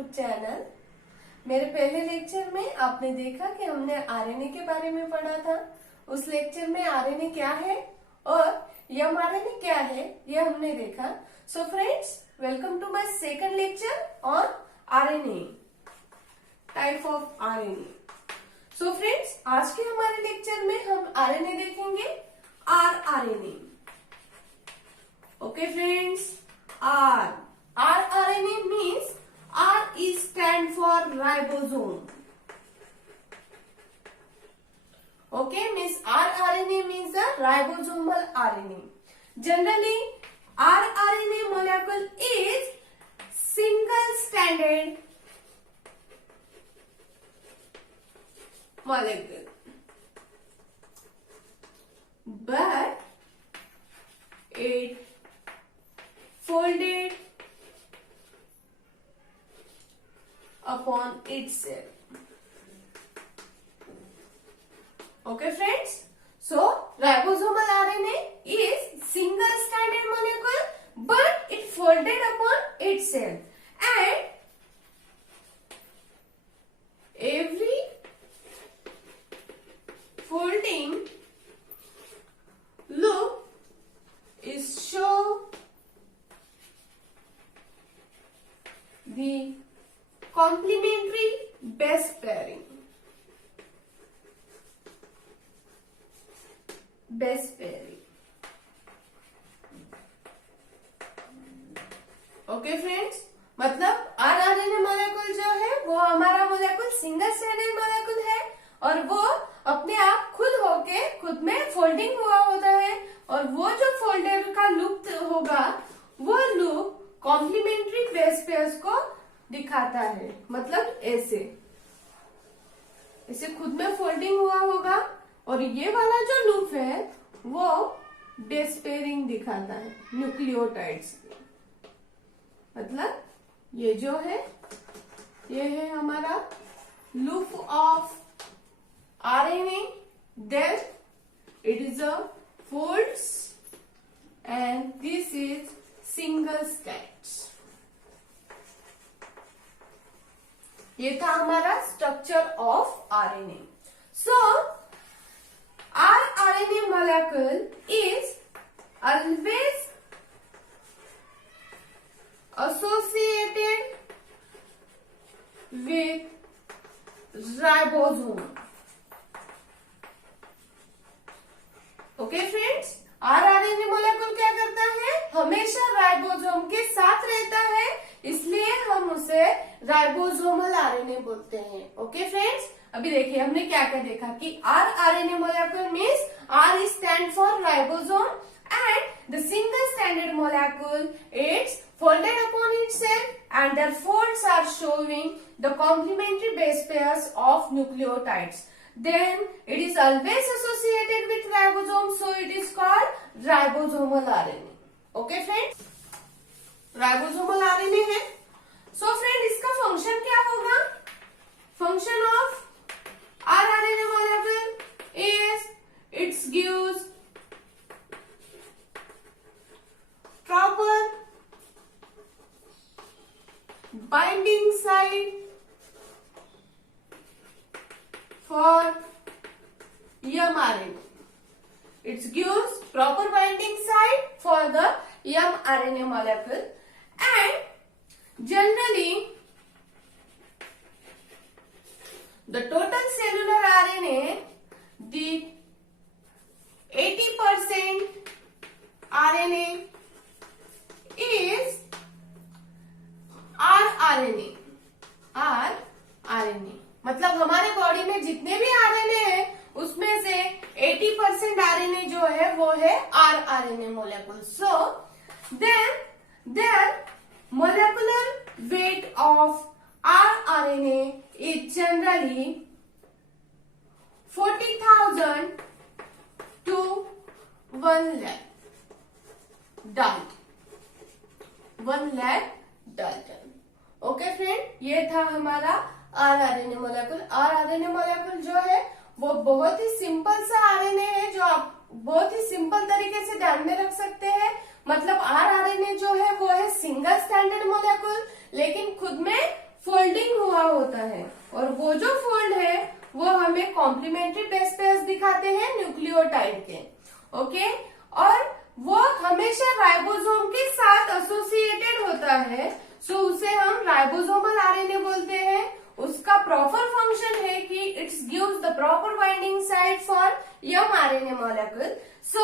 YouTube channel. मेरे पहले lecture में आपने देखा कि हमने आरएनए के बारे में पढ़ा था। उस लेक्चर में आरएनए क्या है और एमआरएनए क्या है ये हमने देखा। So friends, welcome to my second lecture on RNA, type of RNA. So friends, आज के हमारे लेक्चर में हम आरएनए देखेंगे, rRNA. Okay friends, rRNA means R is stand for ribosome. Okay, means rRNA means the ribosomal RNA. Generally, rRNA molecule is single-stranded molecule, but it folded upon itself. Okay friends, so ribosomal RNA is single stranded molecule but it folded upon itself, and every folding loop is show the complementary base pairing. Base pairing. Okay friends, मतलब rRNA molecule जो है वो हमारा molecule single stranded molecule है और वो अपने आप खुद में फोल्डिंग हुआ होता है, और वो जो फोल्डर का लूप होगा वो लूप कॉम्प्लीमेंट्री बेस पेयर्स को दिखाता है। मतलब ऐसे खुद में फोल्डिंग हुआ होगा और ये वाला जो लूप है वो बेस पेयरिंग दिखाता है न्यूक्लियोटाइड्स की। मतलब ये जो है ये है हमारा loop of RNA, then it is a folds and this is single strand. ये था हमारा स्ट्रक्चर ऑफ आरएनए। सो rRNA molecule is always associated with ribosome. Okay friends, rRNA molecule क्या करता है? हमेशा राइबोसोम के साथ रहता है, इसलिए हम उसे राइबोसोमल आरएनए बोलते हैं। ओके फ्रेंड्स, अभी देखिए हमने क्या क्या देखा कि rRNA molecule means R is stand for ribosome and the single stranded molecule it's folded upon itself and their folds are showing the complementary base pairs of nucleotides. Then it is always associated with ribosome, so it is called ribosomal RNA. Okay friends, ribosomal RNA है। So friend, इसका function क्या होगा? Function of rRNA molecule is it gives proper binding site for mRNA. It gives proper binding site for the mRNA molecule, and generally the total cellular RNA, the 80% RNA is rRNA. rRNA मतलब हमारे body में जितने भी RNA है उसमें से 80% RNA जो है वो है rRNA molecule. So then their molecular weight of rRNA is generally 40,000 to 1 lakh Dalton. 1 lakh Dalton. Okay friend, ये था हमारा rRNA मोलेक्युल। rRNA मोलेक्युल जो है वो बहुत ही सिंपल सा आरएनए है जो आप बहुत ही सिंपल तरीके से ध्यान में रख सकते हैं। मतलब rRNA जो है वो है सिंगल स्टैंडर्ड मोलेक्युल, लेकिन खुद में फोल्डिंग हुआ होता है, और वो जो फोल्ड है वो हमें कॉम्प्लीमेंट्री बेस पेयर्स दिखाते हैं न्यूक्लियोटाइड के। ओके, और वो हमेशा राइबोसोम के साथ एसोसिएटेड होता है, सो उसे हम राइबोसोमल आरएनए बोलते हैं। उसका प्रॉपर फंक्शन है कि it's gives the proper binding site for mRNA molecule. So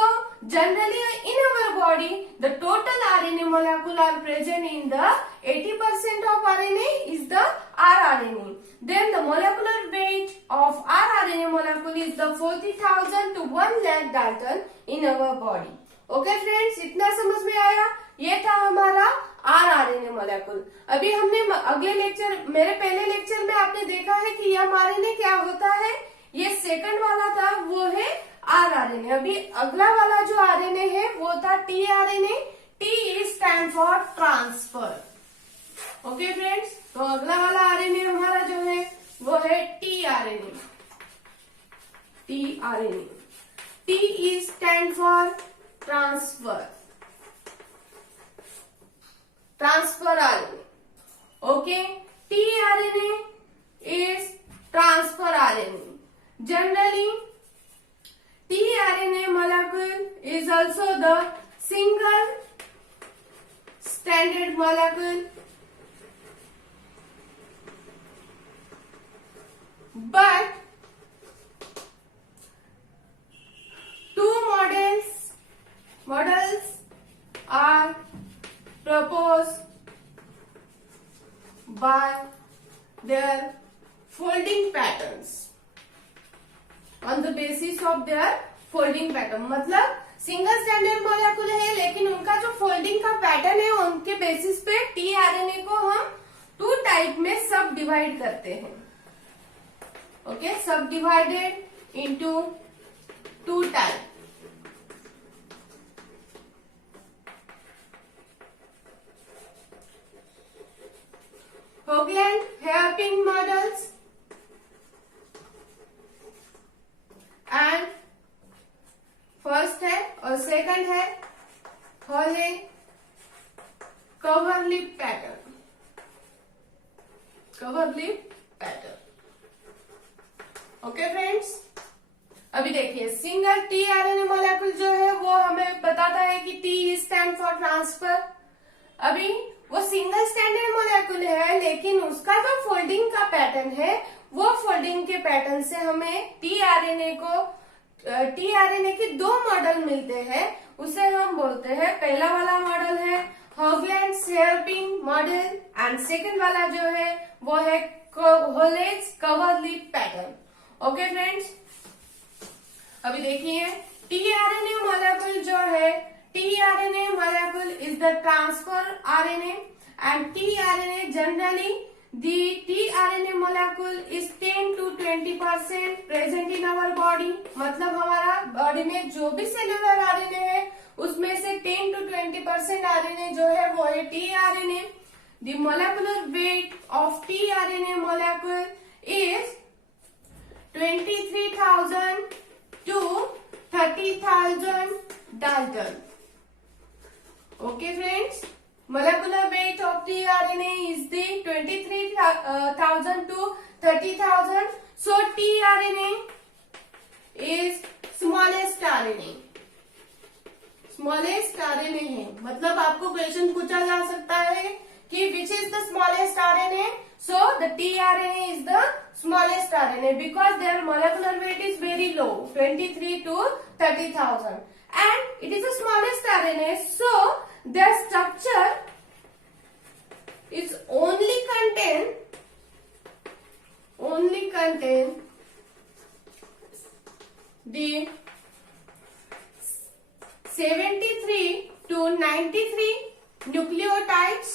generally in our body the total RNA molecule are present in the 80% of RNA is the rRNA. Then the molecular weight of rRNA molecule is the 40,000 to 1 lakh Dalton in our body. Okay friends, इतना समझ में आया? ये था हमारा rRNA molecule. अभी हमने अगले लेक्चर, मेरे पहले लेक्चर में आपने देखा है कि mRNA क्या होता है। ये सेकंड वाला था, वो है rRNA। अभी अगला वाला जो आरएनए है वो था tRNA। T is stand for transfer. Okay friends, तो अगला वाला आरएनए हमारा जो है वो है tRNA। tRNA, T is stand for transfer, transfer RNA. Okay, tRNA is transfer RNA. Generally, tRNA molecule is also the single stranded molecule, but two models are proposed by their folding patterns, on the basis of their folding pattern। मतलब single standard molecule है, लेकिन उनका जो folding का pattern है उनके basis पे tRNA को हम टू टाइप में सब डिवाइड करते हैं। ओके, सब divided into two type. Hoagland hairpin models and first है और सेकंड है Holley cloverleaf pattern. Cloverleaf pattern. Okay friends, अभी देखिए सिंगल tRNA मोलेक्यूल जो है वो हमें बताता है कि T स्टैंड फॉर ट्रांसफर। अभी वो सिंगल स्टैंडर्ड मोलेक्यूल है, लेकिन उसका जो फोल्डिंग का पैटर्न है वो फोल्डिंग के पैटर्न से हमें tRNA के दो मॉडल मिलते हैं। उसे हम बोलते हैं, पहला वाला मॉडल है होगलैंड्स हेयरपिन मॉडल एंड सेकंड वाला जो है वो है होलेज कवरलिप पैटर्न। ओके फ्रेंड्स, अभी देखिए tRNA मोलेक्यूल जो है, tRNA molecule is the transfer RNA and tRNA generally the tRNA molecule is 10 to 20% present in our body। मतलब हमारा बॉडी में जो भी सेलुलर आरएनए है उसमें से 10 to 20% आरएनए जो है वो है tRNA। The molecular weight of tRNA molecule is 23,000 to 30,000 Dalton। Okay friends, molecular weight of tRNA is the 23,000 to 30,000. So tRNA is smallest RNA। Smallest RNA है, मतलब आपको क्वेश्चन पूछा जा सकता है कि which is the smallest RNA. So the tRNA is the smallest RNA because their molecular weight is very low, 23 to 30,000, and it is the smallest RNA. So their structure is only contain the 73 to 93 nucleotides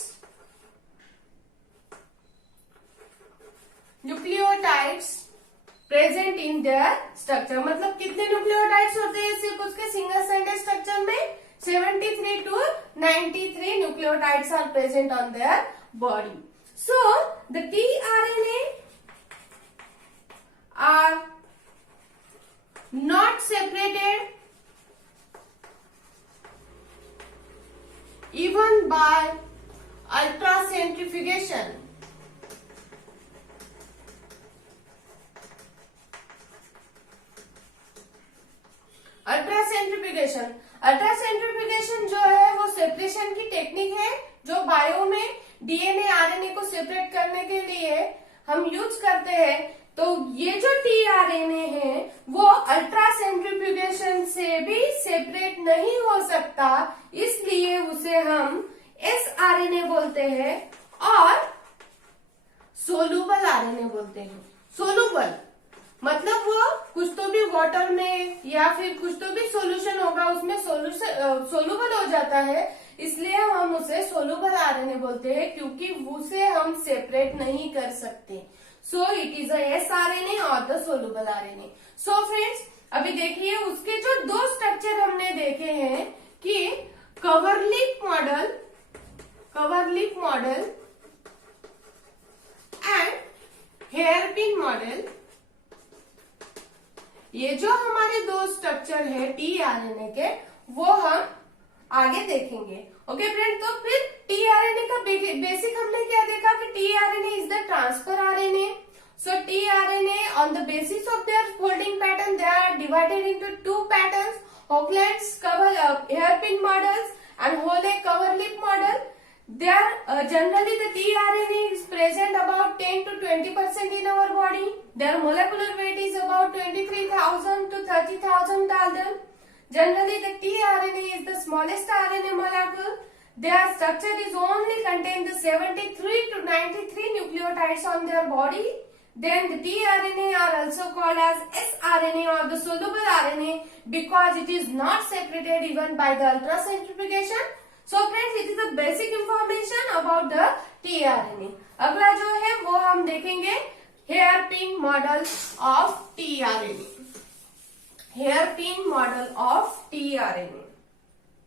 present in their structure. मतलब कितने nucleotides होते हैं सिर्फ उसके single standard structure में? 73 to 93 nucleotides are present on their body. So the tRNA are not separated even by ultracentrifugation। Ultra centrifugation जो है वो सेपरेशन की टेक्निक है जो बायो में डीएनए आरएनए को सेपरेट करने के लिए हम यूज करते हैं। तो ये जो टीआरएनए है वो अल्ट्रा सेंट्रीफ्यूगेशन से भी सेपरेट नहीं हो सकता, इसलिए उसे हम एसआरएनए बोलते हैं और सोलूबल आरएनए बोलते हैं। सोलूबल मतलब वो कुछ तो भी वाटर में या फिर कुछ तो भी सॉल्यूशन होगा उसमें सोलूबल हो जाता है, इसलिए हम उसे सोलूबल आरएनए बोलते हैं क्योंकि उसे हम सेपरेट नहीं कर सकते। सो इट इज एसआरएनए और the soluble RNA. So friends अभी देखिए उसके जो दो स्ट्रक्चर हमने देखे हैं कि कवरलिप मॉडल एंड हेयरपिन मॉडल, ये जो हमारे दो स्ट्रक्चर है टीआरएनए के वो हम आगे देखेंगे। ओके फ्रेंड, तो फिर टीआरएनए का बेसिक हमने क्या देखा कि tRNA is the transfer RNA. So tRNA on the basis of their folding pattern they are divided into two patterns, Hochland's hairpin models and Holle cover lip model. They are generally the tRNA is present about 10 to 20% in our body. Their molecular weight is about 23,000 to 30,000 Dalton. Generally, the tRNA is the smallest RNA molecule. Their structure is only contain the 73 to 93 nucleotides on their body. Then the tRNA are also called as sRNA or the soluble RNA because it is not separated even by the ultracentrifugation. So friends, it is the basic information about the tRNA. अगला जो है वो हम देखेंगे hairpin model of tRNA. Hairpin model of tRNA.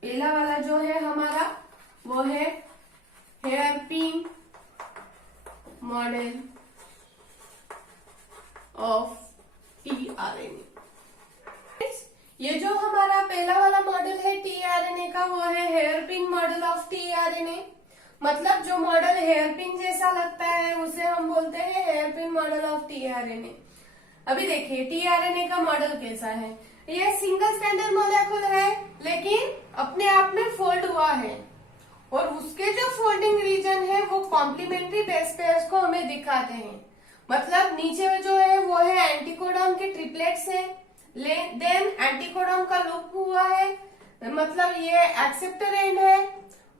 पहला वाला जो है हमारा वो है हेयरपिन मॉडल ऑफ tRNA. ये जो हमारा पहला वाला मॉडल है tRNA का वो है हेयरपिन मॉडल ऑफ tRNA. मतलब जो मॉडल हेयरपिन जैसा लगता है उसे हम बोलते हैं हेयरपिन मॉडल ऑफ tRNA. अभी देखिए tRNA का मॉडल कैसा है. ये सिंगल स्टैंडर्ड मॉलिक्यूल है लेकिन अपने आप में फोल्ड हुआ है और उसके जो फोल्डिंग रीजन है वो कॉम्प्लीमेंट्री बेस पेयर्स को हमें दिखाते हैं. मतलब नीचे जो है वो है एंटीकोडॉन के ट्रिपलेट्स है, देन एंटीकोडॉन का लूप हुआ है, मतलब ये एक्सेप्टर एंड है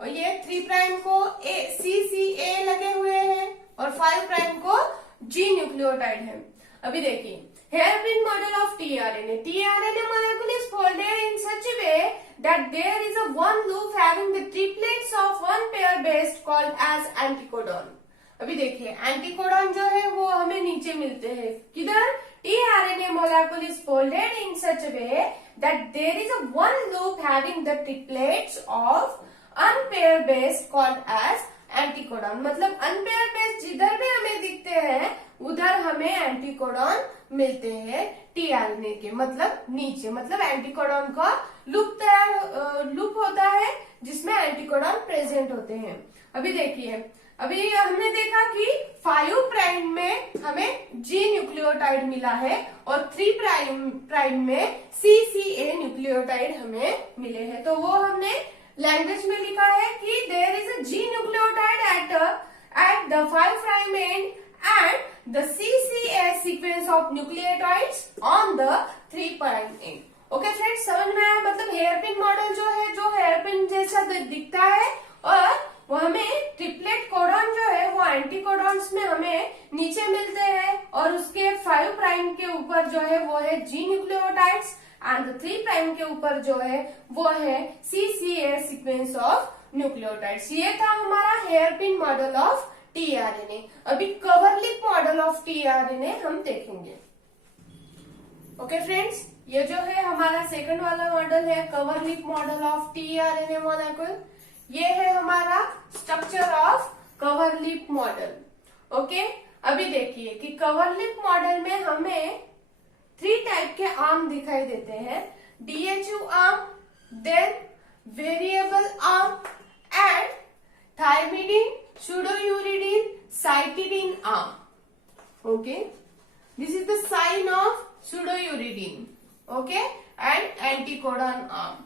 और ये 3 प्राइम को CCA लगे हुए हैं और 5 प्राइम को G न्यूक्लियोटाइड है. अभी देखिए hairpin model of tRNA. tRNA molecule is folded in such a way that there is a one loop having the triplets of one pair base called as anticodon. अभी देखिए anticodon जो है वो हमें नीचे मिलते हैं किधर. tRNA molecule is folded in such a way that there is a one loop having the triplets of unpaired base called as anticodon. मतलब अनपेयर बेस जिधर भी हमें दिखते हैं उधर हमें एंटीकोडॉन मिलते हैं tRNA के, मतलब नीचे. मतलब एंटीकोडॉन का लूप होता है जिसमें एंटीकोडॉन प्रेजेंट होते हैं. अभी देखिए अभी हमने देखा कि 5 प्राइम में हमें G न्यूक्लियोटाइड मिला है और 3 प्राइम में CCA न्यूक्लियोटाइड हमें मिले हैं. तो वो हमने लैंग्वेज में लिखा है कि there is a G nucleotide at the 5 prime end and the CCA sequence of nucleotides on the 3 prime end. Okay friends, समझ में आया. मतलब हेयरपिन मॉडल जो है जो हेयरपिन जैसा दिखता है और वो हमें ट्रिपलेट कोडॉन जो है वो एंटीकोडॉन्स में हमें नीचे मिलते हैं और उसके 5 प्राइम के ऊपर जो है वो है G न्यूक्लियोटाइड्स एंड 3 प्राइम के ऊपर जो है वो है CCA सीक्वेंस ऑफ न्यूक्लियोटाइड्स. ये था हमारा हेयरपिन मॉडल ऑफ tRNA. अभी कवरलिप मॉडल ऑफ tRNA हम देखेंगे. ओके फ्रेंड्स, ये जो है हमारा सेकंड वाला मॉडल है कवरलिप मॉडल ऑफ tRNA मॉलिक्यूल. ये है हमारा स्ट्रक्चर ऑफ कवरलिप मॉडल. ओके, अभी देखिए कि कवरलिप मॉडल में हमें 3 टाइप के आर्म दिखाई देते हैं. DHU arm, then variable arm and thymidine, pseudouridine, cytidine arm. Okay, this is the sign of pseudouridine. Okay, and anticodon arm.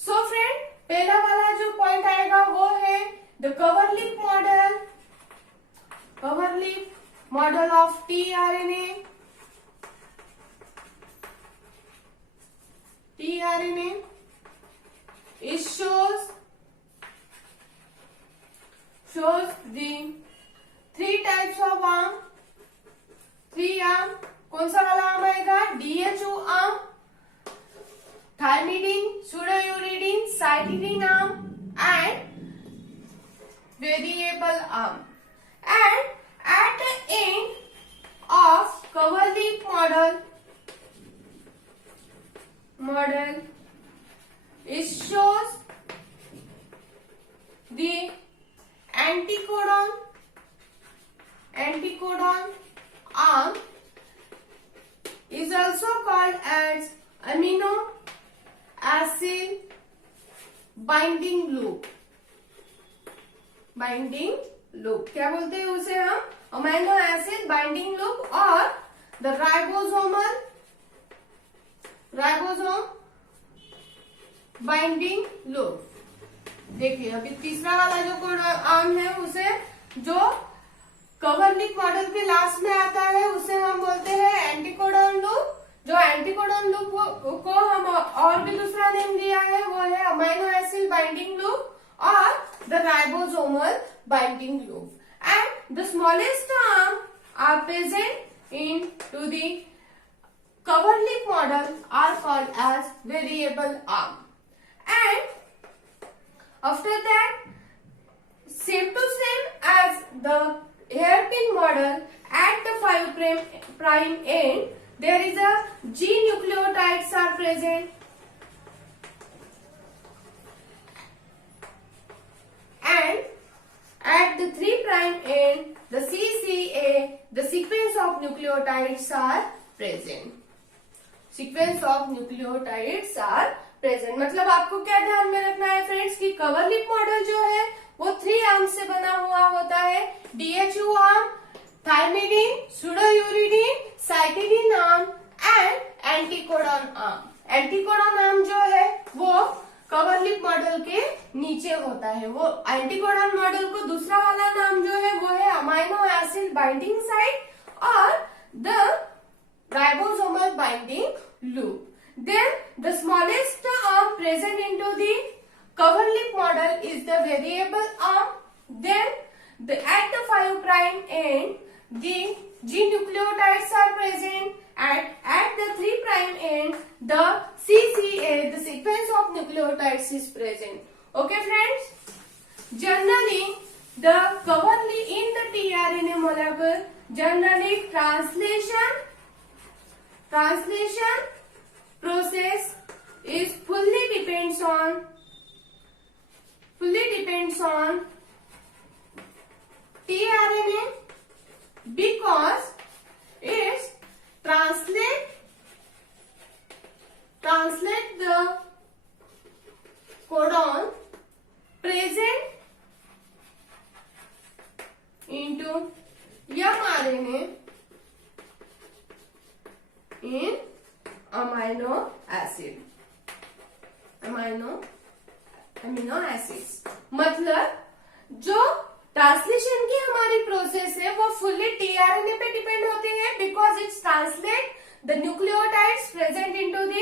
So friend, पहला वाला जो पॉइंट आएगा वो है the cloverleaf model, cloverleaf model of tRNA, tRNA it shows the three types of arm, three arm. कौन सा वाला arm आएगा? DHU arm, thymidine, pseudouridine, cytidine arm and variable arm. And at the end of cloverleaf model it shows the anticodon arm is also called as amino acid binding loop. क्या बोलते हैं उसे हम? Amino acid binding loop और the ribosome binding loop. देखिए अभी तीसरा वाला जो आर्म है उसे जो कवरलिप मॉडल के लास्ट में आता है उसे हम बोलते हैं एंटीकोडॉन लूप. जो एंटीकोडॉन लूप को हम और भी दूसरा नेम दिया है वो है अमीनो एसिड बाइंडिंग लूप और the ribosomal binding loop. And the smallest arm are present in to the cloverleaf model are called as variable arm. And after that, same to same as the hairpin model, at the 5' end, there is a G nucleotides are present. And at the 3' end, the CCA, the sequence of nucleotides are present. Sequence of nucleotides are present. मतलब आपको क्या ध्यान में रखना है friends कि कवरलिप model जो है वो 3 आर्म से बना हुआ होता है. DHU arm, thymidine, pseudouridine, cytidine arm and anticodon arm. Anticodon arm जो है वो कवरलिप मॉडल के नीचे होता है. वो एंटीकोडॉन मॉडल को दूसरा वाला नाम जो है वो है अमीनो एसिड बाइंडिंग साइट और the ribosomal binding loop. Then the smallest arm present into the coverlip model is the variable arm. Then at the 5' end the G nucleotides are present. At the 3' end the CCA, the sequence of nucleotides is present. Okay friends? Generally the coverlip in the tRNA molecule, generally translation process is fully depends on tRNA because it translate the codon present into mRNA in amino acids. मतलब जो translation की हमारी process है वो fully tRNA पे depend होती है because it's translate the nucleotides present into the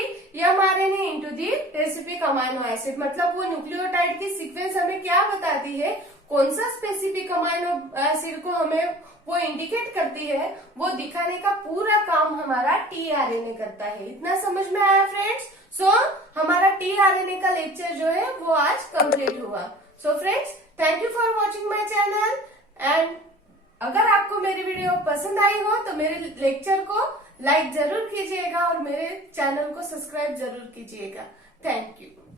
mRNA into the specific amino acid. मतलब वो न्यूक्लियोटाइड की सीक्वेंस हमें क्या बताती है, कौन सा स्पेसिफिक अमीनो एसिड को हमें वो इंडिकेट करती है, वो दिखाने का पूरा काम हमारा tRNA करता है. इतना समझ में आया फ्रेंड्स? सो हमारा tRNA का लेक्चर जो है वो आज कंप्लीट हुआ. So friends, thank you for watching my channel. And अगर आपको मेरी वीडियो पसंद आई हो तो मेरे लेक्चर को लाइक जरूर कीजिएगा और मेरे चैनल को सब्सक्राइब जरूर कीजिएगा. Thank you.